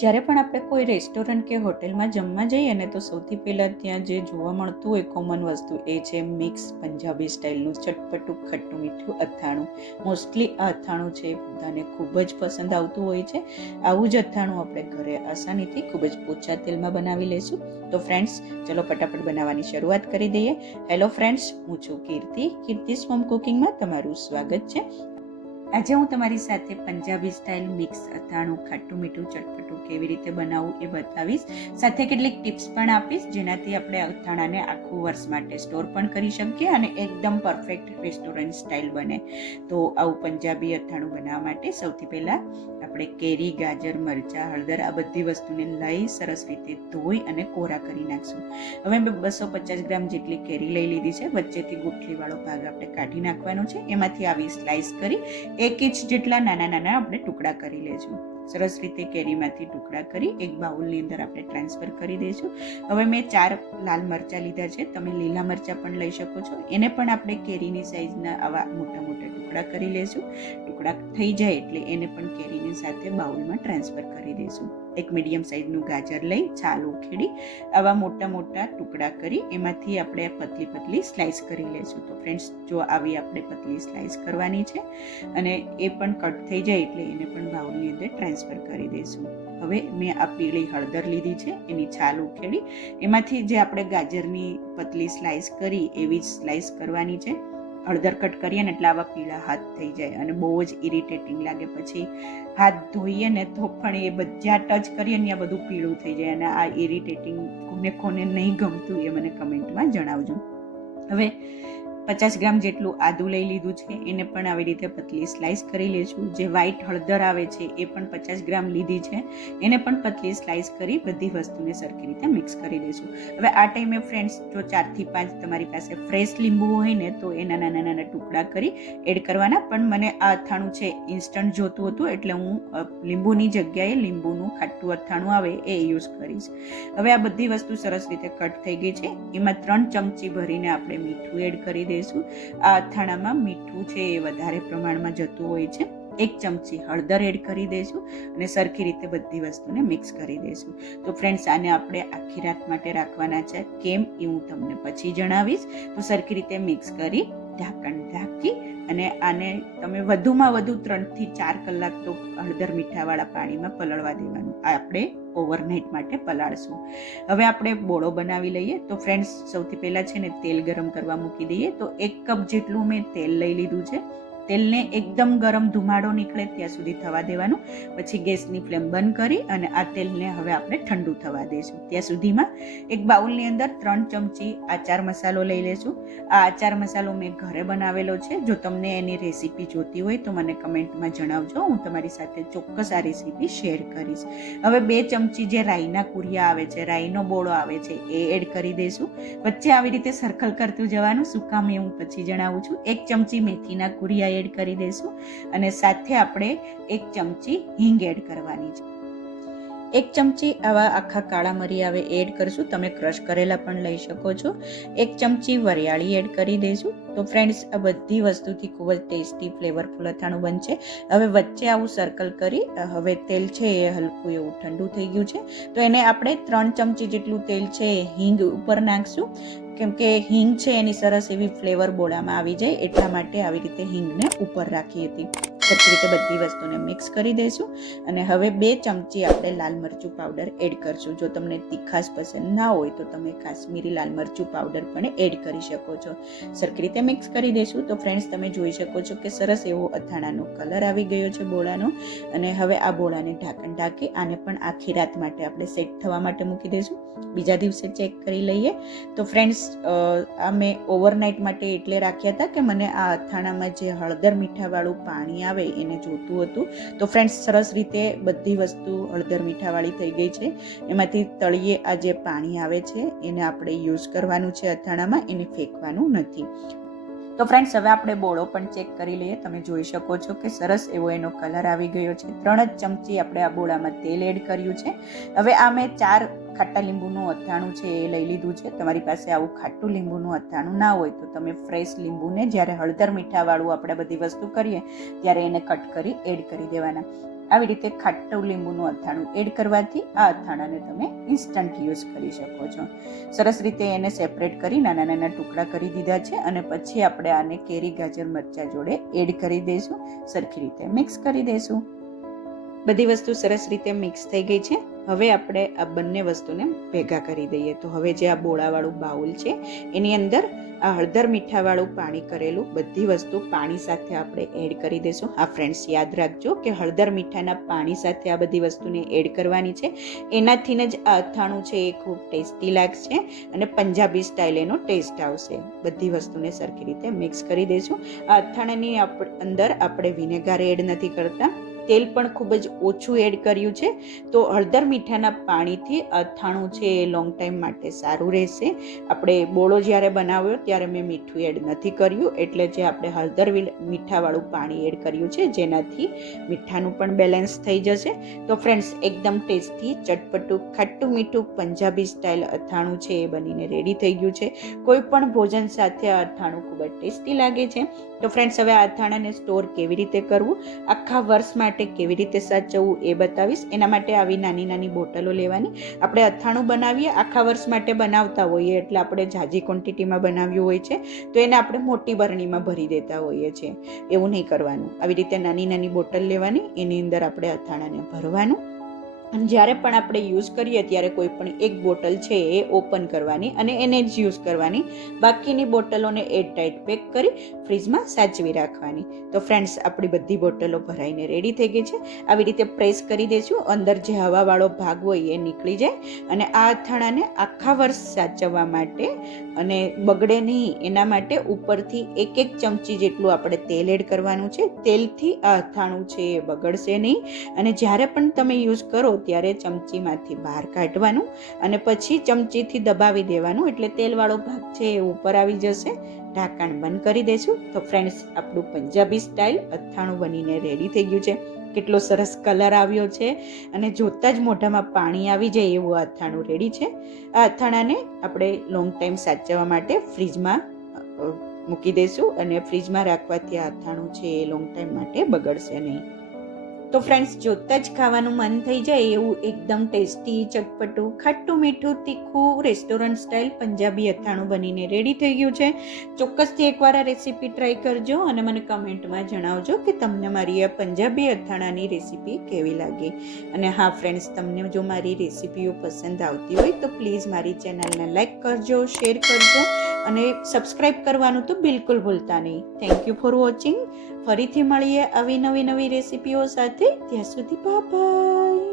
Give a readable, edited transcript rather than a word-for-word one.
જ્યારે પણ આપણે કોઈ રેસ્ટોરન્ટ કે હોટેલમાં જમવા જઈએ ને તો સૌથી પહેલાં ત્યાં જે જોવા મળતું હોય કોમન વસ્તુ એ છે મિક્સ પંજાબી સ્ટાઇલનું ચટપટું ખટ્ટું મીઠું અથાણું. મોસ્ટલી આ અથાણું છે બધાને ખૂબ જ પસંદ આવતું હોય છે. આવું જ અથાણું આપણે ઘરે આસાનીથી ખૂબ જ ઓછા તેલમાં બનાવી લઈશું. તો ફ્રેન્ડ્સ, ચલો ફટાફટ બનાવવાની શરૂઆત કરી દઈએ. હેલો ફ્રેન્ડ્સ, હું છું કીર્તિસ હોમ કુકિંગમાં તમારું સ્વાગત છે. આજે હું તમારી સાથે પંજાબી સ્ટાઇલ મિક્સ અથાણું ખાટું મીઠું ચટપટું કેવી રીતે બનાવવું એ બતાવીશ. સાથે કેટલીક ટિપ્સ પણ આપીશ જેનાથી આપણે અથાણાને આખું વર્ષ માટે સ્ટોર પણ કરી શકીએ અને એકદમ પરફેક્ટ રેસ્ટોરન્ટ સ્ટાઇલ બને. તો આવું પંજાબી અથાણું બનાવવા માટે સૌથી પહેલાં આપણે કેરી, ગાજર, મરચાં, હળદર આ બધી વસ્તુને લઈ સરસ રીતે ધોઈ અને કોરા કરી નાખશું. હવે મેં 250 ગ્રામ જેટલી કેરી લઈ લીધી છે. વચ્ચેથી ગુઠલીવાળો ભાગ આપણે કાઢી નાખવાનો છે. એમાંથી આવી સ્લાઇસ કરી 1 ઇંચ જેટલા નાના નાના આપણે ટુકડા કરી લેશું. સરસ રીતે કેરીમાંથી ટુકડા કરી એક બાઉલની અંદર આપણે ટ્રાન્સફર કરી દઈશું. હવે મેં 4 લાલ મરચાં લીધા છે. તમે લીલા મરચાં પણ લઈ શકો છો. એને પણ આપણે કેરીની સાઈઝના આવા મોટા મોટા ટુકડા કરી લઈશું. ટુકડા થઈ જાય એટલે એને પણ કેરીની સાથે બાઉલમાં ટ્રાન્સફર કરી દઈશું. એક મીડિયમ સાઈઝનું ગાજર લઈ છાલ ઉખેડી આવા મોટા મોટા ટુકડા કરી એમાંથી આપણે પતલી પતલી સ્લાઇસ કરી લઈશું. તો ફ્રેન્ડ્સ, જો આવી આપણે પતલી સ્લાઇસ કરવાની છે અને એ પણ કટ થઈ જાય એટલે એને પણ બાઉલની અંદર ટ્રાન્સફર કરી દઈશું. હવે મેં આ પીળી હળદર લીધી છે, એની છાલ ઉખેડી એમાંથી જે આપણે ગાજરની પતલી સ્લાઇસ કરી એવી જ સ્લાઇસ કરવાની છે. હળદર કટ કરીએ ને એટલે આવા પીળા હાથ થઈ જાય અને બહુ જ ઇરિટેટિંગ લાગે. પછી હાથ ધોઈએ ને તો પણ એ બધા ટચ કરીએ ને આ બધું પીળું થઈ જાય અને આ ઇરિટેટિંગ કોને નહીં ગમતું એ મને કમેન્ટમાં જણાવજો. હવે 50 ગ્રામ જેટલું આદું લઈ લીધું છે, એને પણ આવી રીતે પતલી સ્લાઇસ કરી લઈશું. જે વ્હાઈટ હળદર આવે છે એ પણ 50 ગ્રામ લીધી છે, એને પણ પતલી સ્લાઇસ કરી બધી વસ્તુને સરખી રીતે મિક્સ કરી દઈશું. હવે આ ટાઈમે ફ્રેન્ડ્સ, જો 4 થી 5 તમારી પાસે ફ્રેશ લીંબુ હોય ને તો એના નાના નાના ટુકડા કરી એડ કરવાના. પણ મને આ અથાણું છે ઇન્સ્ટન્ટ જોતું હતું એટલે હું લીંબુની જગ્યાએ લીંબુનું ખાટું અથાણું આવે એ યુઝ કરીશ. હવે આ બધી વસ્તુ સરસ રીતે કટ થઈ ગઈ છે. એમાં 3 ચમચી ભરીને આપણે મીઠું એડ કરી દઈશું. આ અથાણામાં મીઠું છે એ વધારે પ્રમાણમાં જતું હોય છે. 1 ચમચી હળદર એડ કરી દઈશું અને સરખી રીતે બધી વસ્તુને મિક્સ કરી દઈશું. તો ફ્રેન્ડ્સ, આને આપણે આખી રાત માટે રાખવાના છે. કેમ એ હું તમને પછી જણાવીશ. તો સરખી રીતે મિક્સ કરી ઢાંકણ ઢાંકી અને આને તમે વધુમાં વધુ 3 થી 4 કલાક તો હળદર મીઠાવાળા પાણીમાં પલળવા દેવાનું. આપણે ઓવરનાઇટ માટે પલાળશું. હવે આપણે બોળો બનાવી લઈએ. તો ફ્રેન્ડ્સ, સૌથી પહેલાં છે ને તેલ ગરમ કરવા મૂકી દઈએ. તો 1 કપ જેટલું મેં તેલ લઈ લીધું છે. તેલને એકદમ ગરમ ધુમાડો નીકળે ત્યાં સુધી થવા દેવાનું. પછી ગેસની ફ્લેમ બંધ કરી અને આ તેલને હવે આપણે ઠંડુ થવા દઈશું. ત્યાં સુધીમાં એક બાઉલની અંદર 3 ચમચી આચાર મસાલો લઈ લેશું. આ આચાર મસાલો મેં ઘરે બનાવેલો છે. જો તમને એની રેસીપી જોતી હોય તો મને કમેન્ટમાં જણાવજો. હું તમારી સાથે ચોક્કસ આ રેસીપી શેર કરીશ. હવે 2 ચમચી જે રાઈના કુરિયા આવે છે, રાઈનો બોળો આવે છે એ એડ કરી દઈશું. વચ્ચે આવી રીતે સર્કલ કરતું જવાનું. શું કામ એ હું પછી જણાવું છું. 1 ચમચી મેથીના કુરિયા એડ કરી દઈશું અને સાથે આપણે 1 ચમચી હિંગ એડ કરવાની છે. 1 ચમચી આવા આખા કાળા મરી આવે એડ કરશું. તમે ક્રશ કરેલા પણ લઈ શકો છો. 1 ચમચી વરિયાળી એડ કરી દઈશું. તો ફ્રેન્ડ્સ, આ બધી વસ્તુથી ખૂબ જ ટેસ્ટી ફ્લેવરફુલ અથાણું બનશે. હવે વચ્ચે આવું સર્કલ કરી હવે તેલ છે એ હલકું એવું ઠંડુ થઈ ગયું છે. તો એને આપણે 3 ચમચી જેટલું તેલ છે એ હિંગ ઉપર નાખશું. કેમ કે હિંગ છે એની સરસ એવી ફ્લેવર બોળામાં આવી જાય એટલા માટે આવી રીતે હિંગને ઉપર રાખી હતી. સરખી રીતે બધી વસ્તુને મિક્સ કરી દઈશું અને હવે 2 ચમચી આપણે લાલ મરચું પાવડર એડ કરશું. જો તમને તીખાશ પસંદ ના હોય તો તમે કાશ્મીરી લાલ મરચું પાવડર પણ એડ કરી શકો છો. સરખી રીતે મિક્સ કરી દઈશું. તો ફ્રેન્ડ્સ, તમે જોઈ શકો છો કે સરસ એવો અથાણાનો કલર આવી ગયો છે બોળાનો. અને હવે આ બોળાને ઢાંકણ ઢાંકી આને પણ આખી રાત માટે આપણે સેટ થવા માટે મૂકી દઈશું. બીજા દિવસે ચેક કરી લઈએ. તો ફ્રેન્ડ્સ, આ મેં ઓવરનાઇટ માટે એટલે રાખ્યા હતા કે મને આ અથાણામાં જે હળદર મીઠાવાળું પાણી આવે એને જોતું હતું. તો ફ્રેન્ડ્સ, સરસ રીતે બધી વસ્તુ હળદર મીઠાવાળી થઈ ગઈ છે. એમાંથી તળિયે આ જે પાણી આવે છે એને આપણે યુઝ કરવાનું છે અથાણામાં, એને ફેંકવાનું નથી. તો ફ્રેન્ડ્સ, હવે આપણે બોળો પણ ચેક કરી લઈએ. તમે જોઈ શકો છો કે સરસ એવો એનો કલર આવી ગયો છે. 3 જ ચમચી આપણે આ બોળામાં તેલ એડ કર્યું છે. હવે આ મેં 4 ખાટા લીંબુનું અથાણું છે એ લઈ લીધું છે. તમારી પાસે આવું ખાટું લીંબુનું અથાણું ના હોય તો તમે ફ્રેશ લીંબુને જ્યારે હળદર મીઠાવાળું આપણે બધી વસ્તુ કરીએ ત્યારે એને કટ કરી એડ કરી દેવાના. આવી રીતે ખાટું લીંબુનું અથાણું એડ કરવાથી આ અથાણાને તમે ઇન્સ્ટન્ટ યુઝ કરી શકો છો. સરસ રીતે એને સેપરેટ કરી નાના નાના ટુકડા કરી દીધા છે અને પછી આપણે આને કેરી ગાજર મરચાં જોડે એડ કરી દઈશું. સરખી રીતે મિક્સ કરી દઈશું. બધી વસ્તુ સરસ રીતે મિક્સ થઈ ગઈ છે. હવે આપણે આ બંને વસ્તુને ભેગા કરી દઈએ. તો હવે જે આ બોળાવાળું બાઉલ છે એની અંદર આ હળદર મીઠાવાળું પાણી કરેલું બધી વસ્તુ પાણી સાથે આપણે એડ કરી દઈશું. હા ફ્રેન્ડ્સ, યાદ રાખજો કે હળદર મીઠાના પાણી સાથે આ બધી વસ્તુને એડ કરવાની છે. એનાથી જ આ અથાણું છે એ ખૂબ ટેસ્ટી લાગશે અને પંજાબી સ્ટાઇલ એનો ટેસ્ટ આવશે. બધી વસ્તુને સરખી રીતે મિક્સ કરી દઈશું. આ અથાણાની અંદર આપણે વિનેગાર એડ નથી કરતા, તેલ પણ ખૂબ જ ઓછું એડ કર્યું છે. તો હળદર મીઠાના પાણીથી અથાણું છે એ લોંગ ટાઈમ માટે સારું રહેશે. આપણે બોળો જ્યારે બનાવ્યો ત્યારે મેં મીઠું એડ નથી કર્યું, એટલે જે આપણે હળદર મીઠાવાળું પાણી એડ કર્યું છે જેનાથી મીઠાનું પણ બેલેન્સ થઈ જશે. તો ફ્રેન્ડ્સ, એકદમ ટેસ્ટી ચટપટું ખાટું મીઠું પંજાબી સ્ટાઇલ અથાણું છે એ બનીને રેડી થઈ ગયું છે. કોઈ પણ ભોજન સાથે આ અથાણું ખૂબ જ ટેસ્ટી લાગે છે. તો ફ્રેન્ડ્સ, હવે આ અથાણાને સ્ટોર કેવી રીતે કરવું, આખા વર્ષ માટે કેવી રીતે સાચવવું એ બતાવીશ. એના માટે આવી નાની નાની બોટલો લેવાની. આપણે અથાણું બનાવીએ, આખા વર્ષ માટે બનાવતા હોઈએ એટલે આપણે ઝાઝી ક્વોન્ટિટીમાં બનાવ્યું હોય છે તો એને આપણે મોટી બરણીમાં ભરી દેતા હોઈએ છીએ. એવું નહીં કરવાનું. આવી રીતે નાની નાની બોટલ લેવાની, એની અંદર આપણે અથાણાને ભરવાનું અને જ્યારે પણ આપણે યુઝ કરીએ ત્યારે કોઈ પણ એક બોટલ છે એ ઓપન કરવાની અને એને જ યુઝ કરવાની. બાકીની બોટલોને એરટાઈટ પેક કરી ફ્રીજમાં સાચવી રાખવાની. તો ફ્રેન્ડ્સ, આપણી બધી બોટલો ભરાઈને રેડી થઈ ગઈ છે. આવી રીતે પ્રેસ કરી દઈશું, અંદર જે હવાવાળો ભાગ હોય એ નીકળી જાય અને આ અથાણાને આખા વર્ષ સાચવવા માટે અને બગડે નહીં એના માટે ઉપરથી એક એક ચમચી જેટલું આપણે તેલ એડ કરવાનું છે. તેલથી આ અથાણું છે એ બગડશે નહીં અને જ્યારે પણ તમે યુઝ કરો ત્યારે ચમચીમાંથી બહાર કાઢવાનું અને પછી ચમચીથી દબાવી દેવાનું, એટલે તેલવાળો ભાગ છે એ ઉપર આવી જશે. ઢાંકણ બંધ કરી દઈશું. તો ફ્રેન્ડ્સ, આપણું પંજાબી સ્ટાઇલ અથાણું બનીને રેડી થઈ ગયું છે. કેટલો સરસ કલર આવ્યો છે અને જોતાં જ મોઢામાં પાણી આવી જાય એવું અથાણું રેડી છે. આ અથાણાને આપણે લોંગ ટાઈમ સાચવવા માટે ફ્રીજમાં મૂકી દઈશું અને ફ્રીજમાં રાખવાથી આ અથાણું છે એ લોંગ ટાઈમ માટે બગડશે નહીં. તો ફ્રેન્ડ્સ, જોતાં જ ખાવાનું મન થઈ જાય એવું એકદમ ટેસ્ટી ચટપટું ખાટું મીઠું તીખું રેસ્ટોરન્ટ સ્ટાઇલ પંજાબી અથાણું બનીને રેડી થઈ ગયું છે. ચોક્કસથી એકવાર આ રેસીપી ટ્રાય કરજો અને મને કમેન્ટમાં જણાવજો કે તમને મારી આ પંજાબી અથાણાની રેસીપી કેવી લાગી. અને હા ફ્રેન્ડ્સ, તમને જો મારી રેસીપીઓ પસંદ આવતી હોય તો પ્લીઝ મારી ચેનલને લાઈક કરજો, શેર કરજો અને સબસ્ક્રાઈબ કરવાનું તો બિલકુલ ભૂલતા નહીં. Thank you for watching. ફરીથી મળીએ આવી નવી રેસીપીઓ સાથે. ત્યાં સુધી બાય બાય.